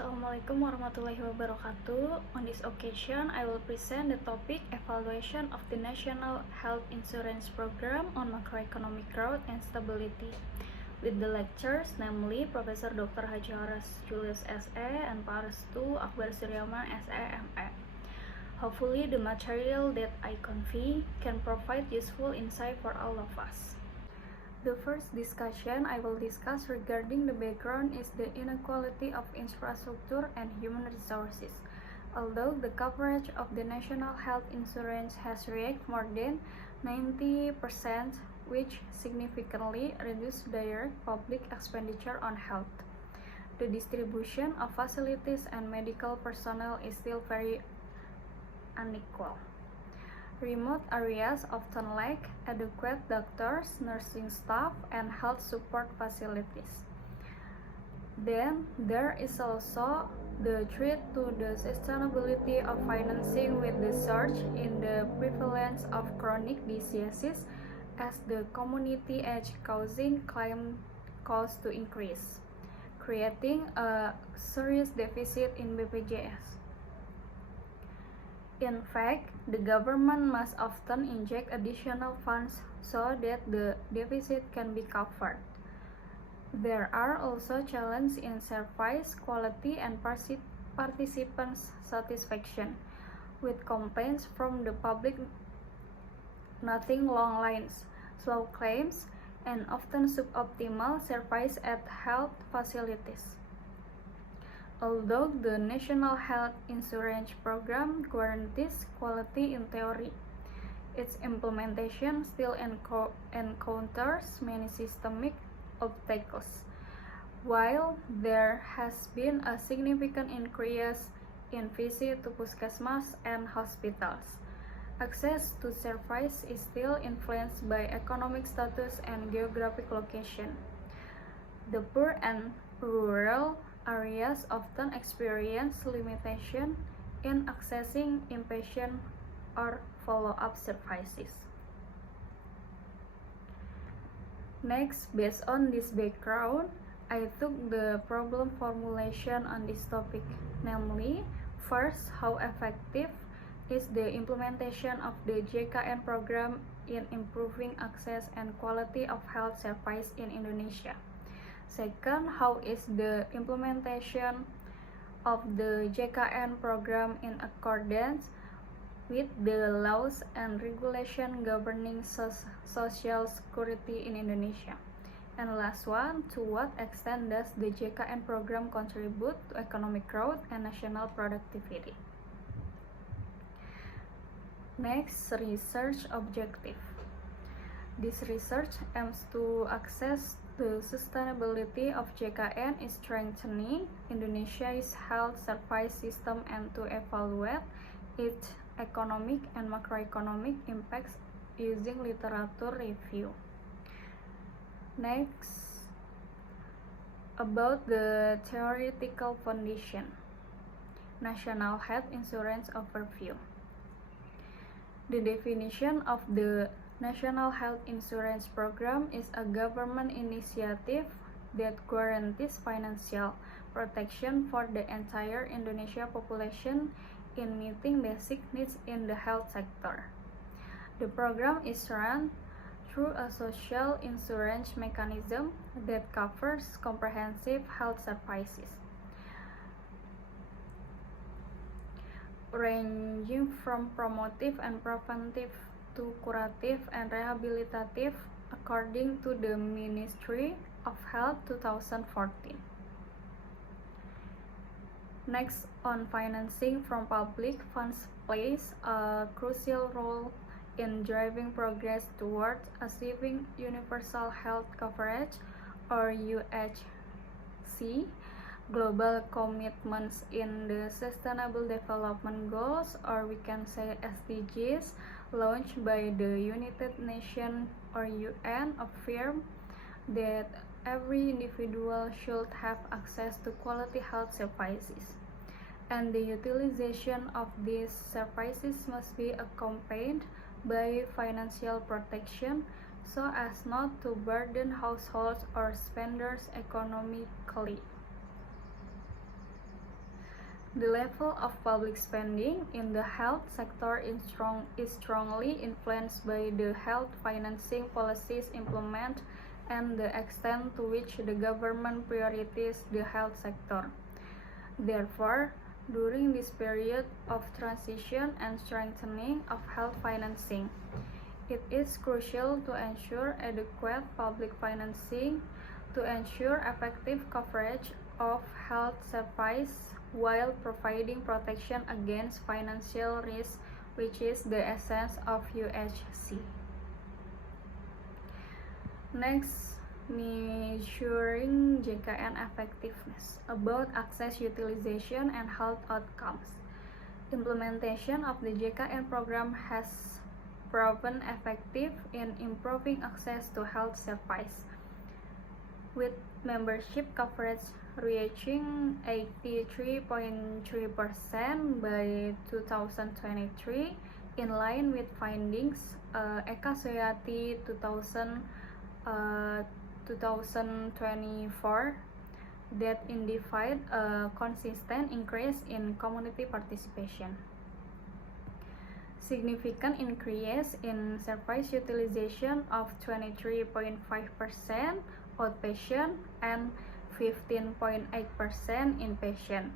Assalamualaikum warahmatullahi wabarakatuh. On this occasion, I will present the topic Evaluation of the National Health Insurance Program on Macroeconomic Growth and Stability with the lectures, namely Professor Dr. Haji Horas Julius S.A. and Pak Restu Akbar Suryaman S.A. M.A. Hopefully, the material that I convey can provide useful insight for all of us. The first discussion I will discuss regarding the background is the inequality of infrastructure and human resources. Although the coverage of the national health insurance has reached more than 90%, which significantly reduced direct public expenditure on health, the distribution of facilities and medical personnel is still very unequal. Remote areas often lack adequate doctors, nursing staff, and health support facilities. Then, there is also the threat to the sustainability of financing with the surge in the prevalence of chronic diseases as the community age causing claim costs to increase, creating a serious deficit in BPJS. In fact, the government must often inject additional funds so that the deficit can be covered. There are also challenges in service quality and participants' satisfaction, with complaints from the public noting long lines, slow claims, and often suboptimal service at health facilities. Although the National Health Insurance Program guarantees quality in theory, its implementation still encounters many systemic obstacles. While there has been a significant increase in visits to puskesmas and hospitals, access to service is still influenced by economic status and geographic location. The poor and rural areas often experience limitation in accessing inpatient or follow-up services. Next, based on this background, I took the problem formulation on this topic, namely, first, how effective is the implementation of the JKN program in improving access and quality of health service in Indonesia? Second, how is the implementation of the JKN program in accordance with the laws and regulation governing social security in Indonesia? And last one, to what extent does the JKN program contribute to economic growth and national productivity? Next, research objective. This research aims to assess the sustainability of JKN in strengthening Indonesia's health service system and to evaluate its economic and macroeconomic impacts using literature review. Next, about the theoretical foundation. National Health Insurance Overview. The definition of the National Health Insurance Program is a government initiative that guarantees financial protection for the entire Indonesia population in meeting basic needs in the health sector. The program is run through a social insurance mechanism that covers comprehensive health services, ranging from promotive and preventive to curative and rehabilitative according to the Ministry of Health 2014. Next, on financing from public funds plays a crucial role in driving progress towards achieving universal health coverage or UHC, global commitments in the Sustainable Development Goals, or we can say SDGs, launched by the United Nations or UN, affirm that every individual should have access to quality health services, and the utilization of these services must be accompanied by financial protection so as not to burden households or spenders economically. The level of public spending in the health sector is strongly influenced by the health financing policies implemented and the extent to which the government prioritizes the health sector. Therefore, during this period of transition and strengthening of health financing, it is crucial to ensure adequate public financing to ensure effective coverage of health services while providing protection against financial risk, which is the essence of UHC. Next, measuring JKN effectiveness about access, utilization, and health outcomes. Implementation of the JKN program has proven effective in improving access to health services, with membership coverage reaching 83.3% by 2023, in line with findings Eka Soyati 2024 that indicated a consistent increase in community participation. Significant increase in service utilization of 23.5% outpatient and 15.8% inpatient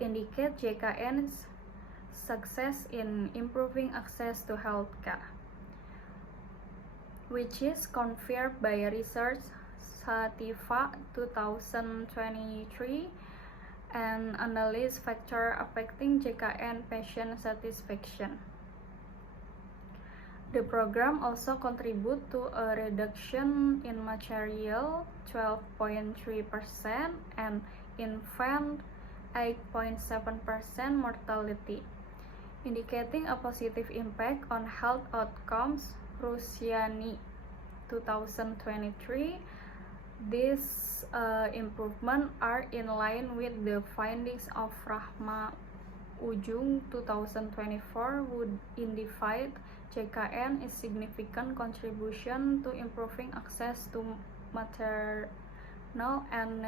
indicate JKN's success in improving access to healthcare, which is confirmed by research Sativa 2023 and analyze factors affecting JKN patient satisfaction. The program also contributes to a reduction in material 12.3% and infant 8.7% mortality, indicating a positive impact on health outcomes. Rusiani 2023. These improvements are in line with the findings of Rahma Ujung 2024, who identified JKN is significant contribution to improving access to maternal and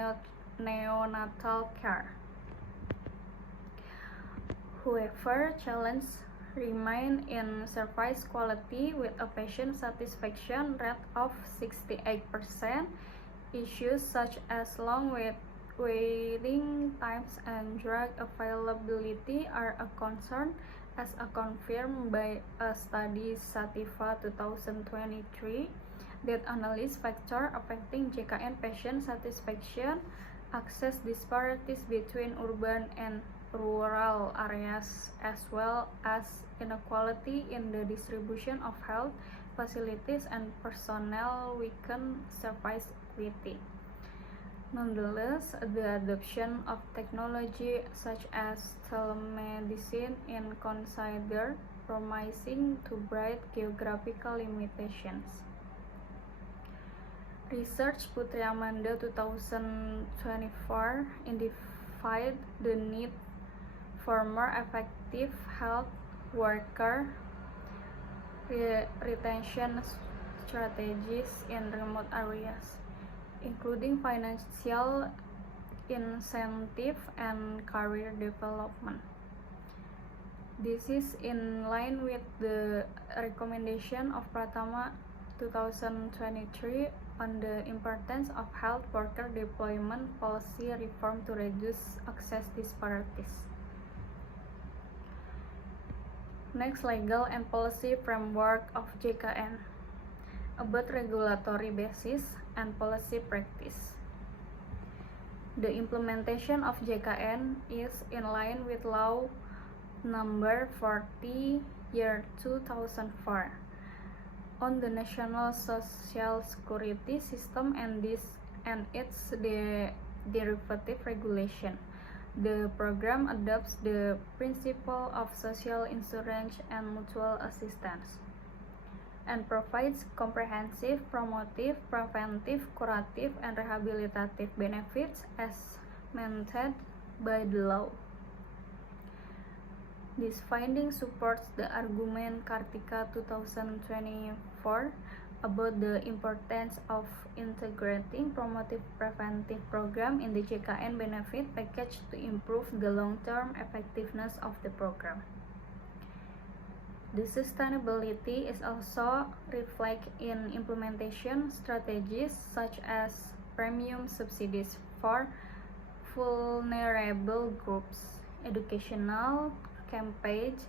neonatal care. However, challenges remain in service quality, with a patient satisfaction rate of 68%. Issues such as long waiting times and drug availability are a concern, as confirmed by a study Sativa 2023 that analyzed factors affecting JKN patient satisfaction, access disparities between urban and rural areas, as well as inequality in the distribution of health facilities and personnel weaken service equity. Nonetheless, the adoption of technology such as telemedicine is considered promising to break geographical limitations. Research Putri Amanda 2024 identified the need for more effective health worker retention strategies in remote areas, including financial incentive and career development. This is in line with the recommendation of Pratama 2023 on the importance of health worker deployment policy reform to reduce access disparities. Next, legal and policy framework of JKN. About regulatory basis and policy practice. The implementation of JKN is in line with Law Number 40, year 2004, on the National Social Security System and its derivative regulation. The program adopts the principle of social insurance and mutual assistance, and provides comprehensive, promotive, preventive, curative, and rehabilitative benefits as mandated by the law. This finding supports the argument Kartika 2024 about the importance of integrating promotive preventive program in the JKN benefit package to improve the long-term effectiveness of the program. The sustainability is also reflected in implementation strategies such as premium subsidies for vulnerable groups, educational campaigns,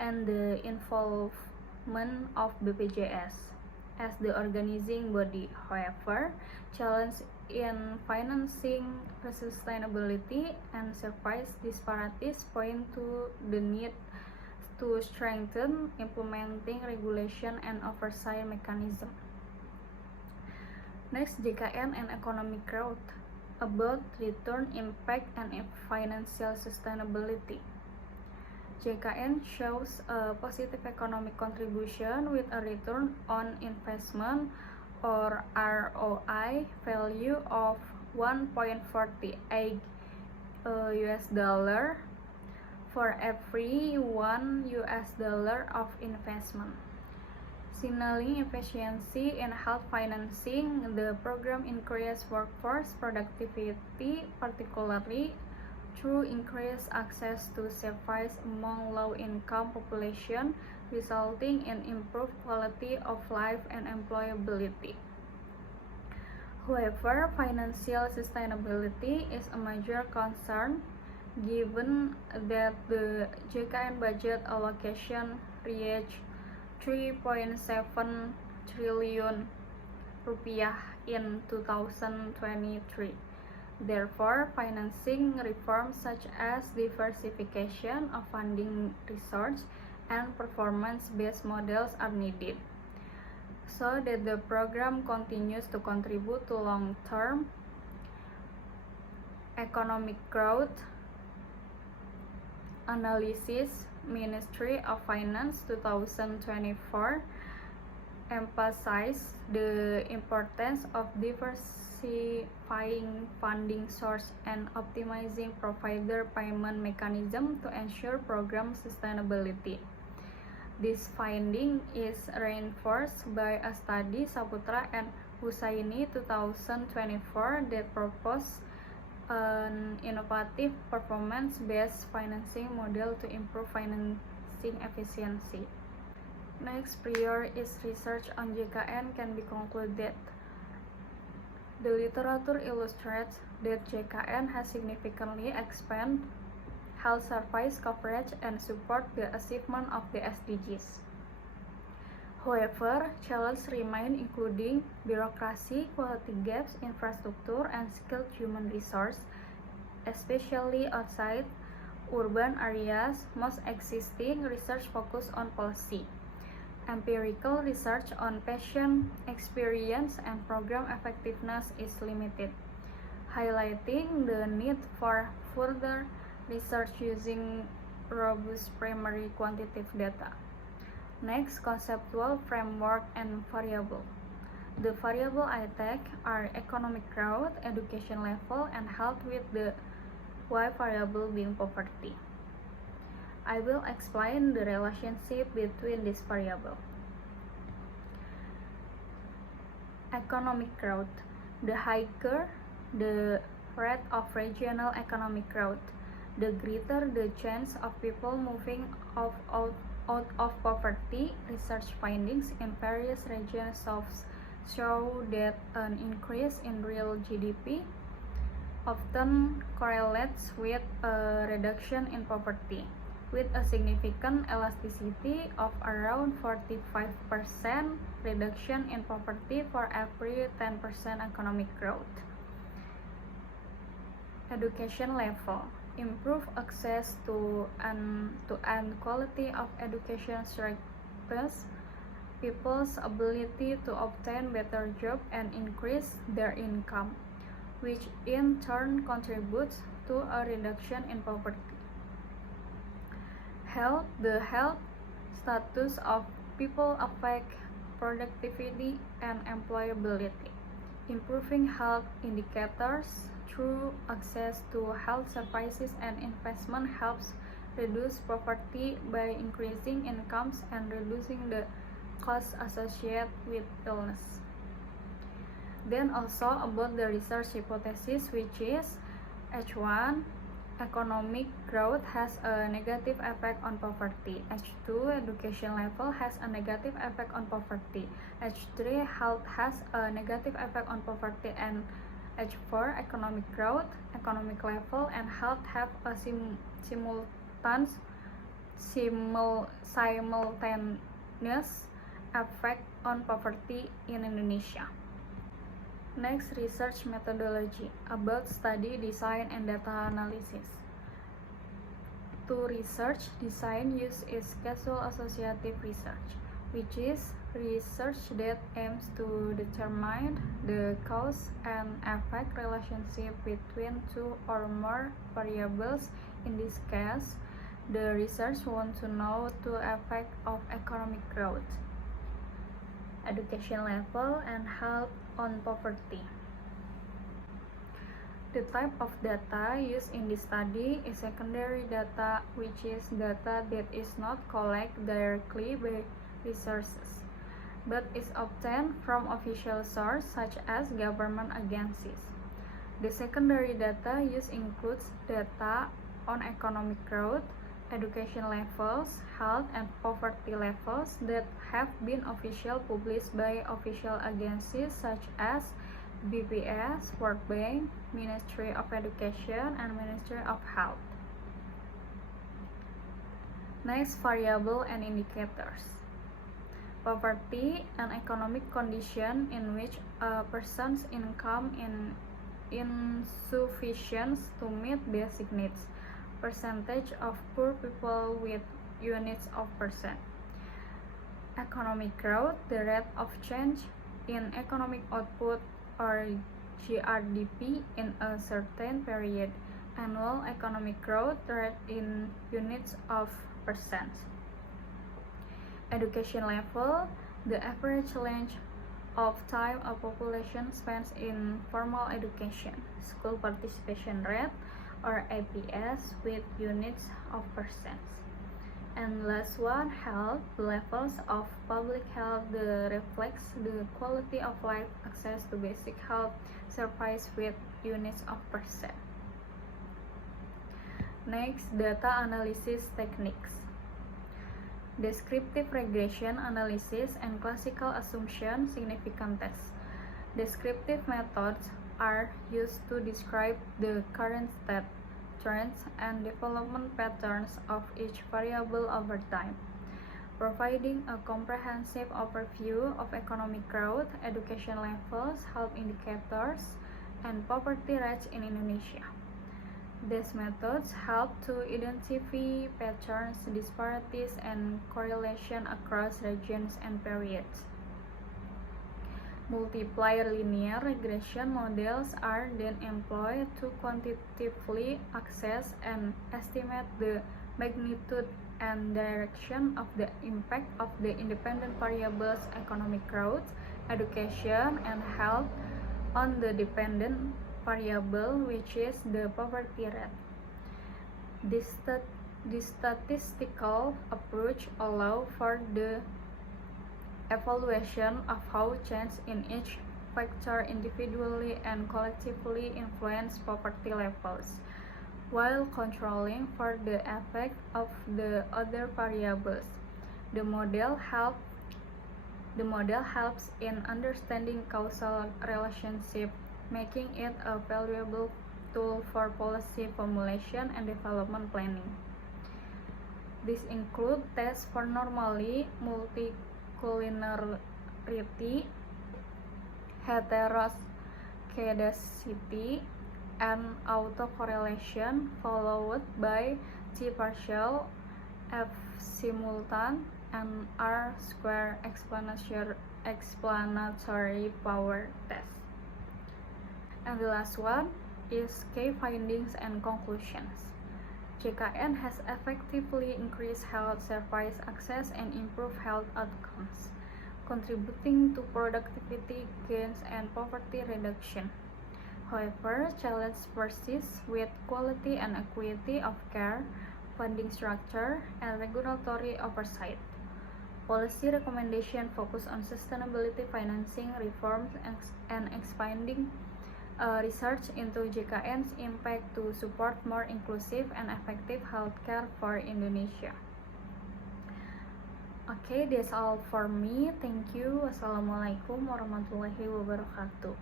and the involvement of BPJS as the organizing body. However, challenges in financing sustainability and service disparities point to the need to strengthen implementing regulation and oversight mechanism. Next, JKN and economic growth, about return, impact, and financial sustainability. JKN shows a positive economic contribution with a return on investment or ROI value of 1.48 US dollar for every $1 of investment. Signaling efficiency in health financing, the program increased workforce productivity, particularly through increased access to services among low-income population, resulting in improved quality of life and employability. However, financial sustainability is a major concern given that the JKN budget allocation reached 3.7 trillion rupiah in 2023. Therefore, financing reforms such as diversification of funding research and performance-based models are needed, so that the program continues to contribute to long-term economic growth. Analysis, Ministry of Finance 2024 emphasized the importance of diversifying funding source and optimizing provider payment mechanism to ensure program sustainability. This finding is reinforced by a study Saputra and Husaini 2024 that proposed an innovative performance-based financing model to improve financing efficiency. Next, prior is research on JKN can be concluded. The literature illustrates that JKN has significantly expanded health service coverage and support the achievement of the SDGs. However, challenges remain, including bureaucracy, quality gaps, infrastructure, and skilled human resource, especially outside urban areas. Most existing research focus on policy. Empirical research on patient experience and program effectiveness is limited, highlighting the need for further research using robust primary quantitative data. Next, conceptual framework and variable. The variable I take are economic growth, education level, and health, with the Y variable being poverty. I will explain the relationship between these variables. Economic growth. The higher the rate of regional economic growth, the greater the chance of people moving out of poverty. Research findings in various regions show that an increase in real GDP often correlates with a reduction in poverty, with a significant elasticity of around 45% reduction in poverty for every 10% economic growth. Education level. Improve access to and quality of education strengthens people's ability to obtain better jobs and increase their income, which in turn contributes to a reduction in poverty. Health. The health status of people affect productivity and employability. Improving health indicators through access to health services and investment helps reduce poverty by increasing incomes and reducing the costs associated with illness. Then also about the research hypothesis, which is H1, economic growth has a negative effect on poverty. H2, education level has a negative effect on poverty. H3, health has a negative effect on poverty. And H4, economic growth, economic level, and health have a simultaneous effect on poverty in Indonesia. Next, research methodology about study design and data analysis. To research design use is causal associative research, which is research that aims to determine the cause and effect relationship between two or more variables. In this case, the research wants to know the effect of economic growth, education level, and health on poverty. The type of data used in this study is secondary data, which is data that is not collected directly by resources, but is obtained from official sources such as government agencies. The secondary data used includes data on economic growth, education levels, health, and poverty levels that have been officially published by official agencies such as BPS, World Bank, Ministry of Education, and Ministry of Health. Next, variable and indicators. Poverty, an economic condition in which a person's income is insufficient to meet basic needs. Percentage of poor people with units of percent. Economic growth, the rate of change in economic output or GRDP in a certain period. Annual economic growth rate in units of percent. Education level, the average length of time a population spends in formal education. School participation rate, or APS, with units of percent. And last one, health, levels of public health that reflects the quality of life, access to basic health service with units of percent. Next, data analysis techniques. Descriptive regression analysis and classical assumption significant tests. Descriptive methods are used to describe the current state, trends, and development patterns of each variable over time, providing a comprehensive overview of economic growth, education levels, health indicators, and poverty rates in Indonesia. These methods help to identify patterns, disparities, and correlation across regions and periods. Multiplier linear regression models are then employed to quantitatively assess and estimate the magnitude and direction of the impact of the independent variables economic growth, education, and health on the dependent variable, which is the poverty rate. This statistical approach allows for the evaluation of how change in each factor individually and collectively influence poverty levels, while controlling for the effect of the other variables. The model helps in understanding causal relationship, making it a valuable tool for policy formulation and development planning. These include tests for normality, multicollinearity, heteroscedasticity, and autocorrelation, followed by T-partial, F-simultan, and R-square explanatory power test. And the last one is key findings and conclusions. JKN has effectively increased health service access and improved health outcomes, contributing to productivity gains and poverty reduction. However, challenges persist with quality and equity of care, funding structure, and regulatory oversight. Policy recommendation focus on sustainability financing reforms and expanding research into JKN's impact to support more inclusive and effective healthcare for Indonesia. Okay, that's all for me. Thank you. Wassalamualaikum warahmatullahi wabarakatuh.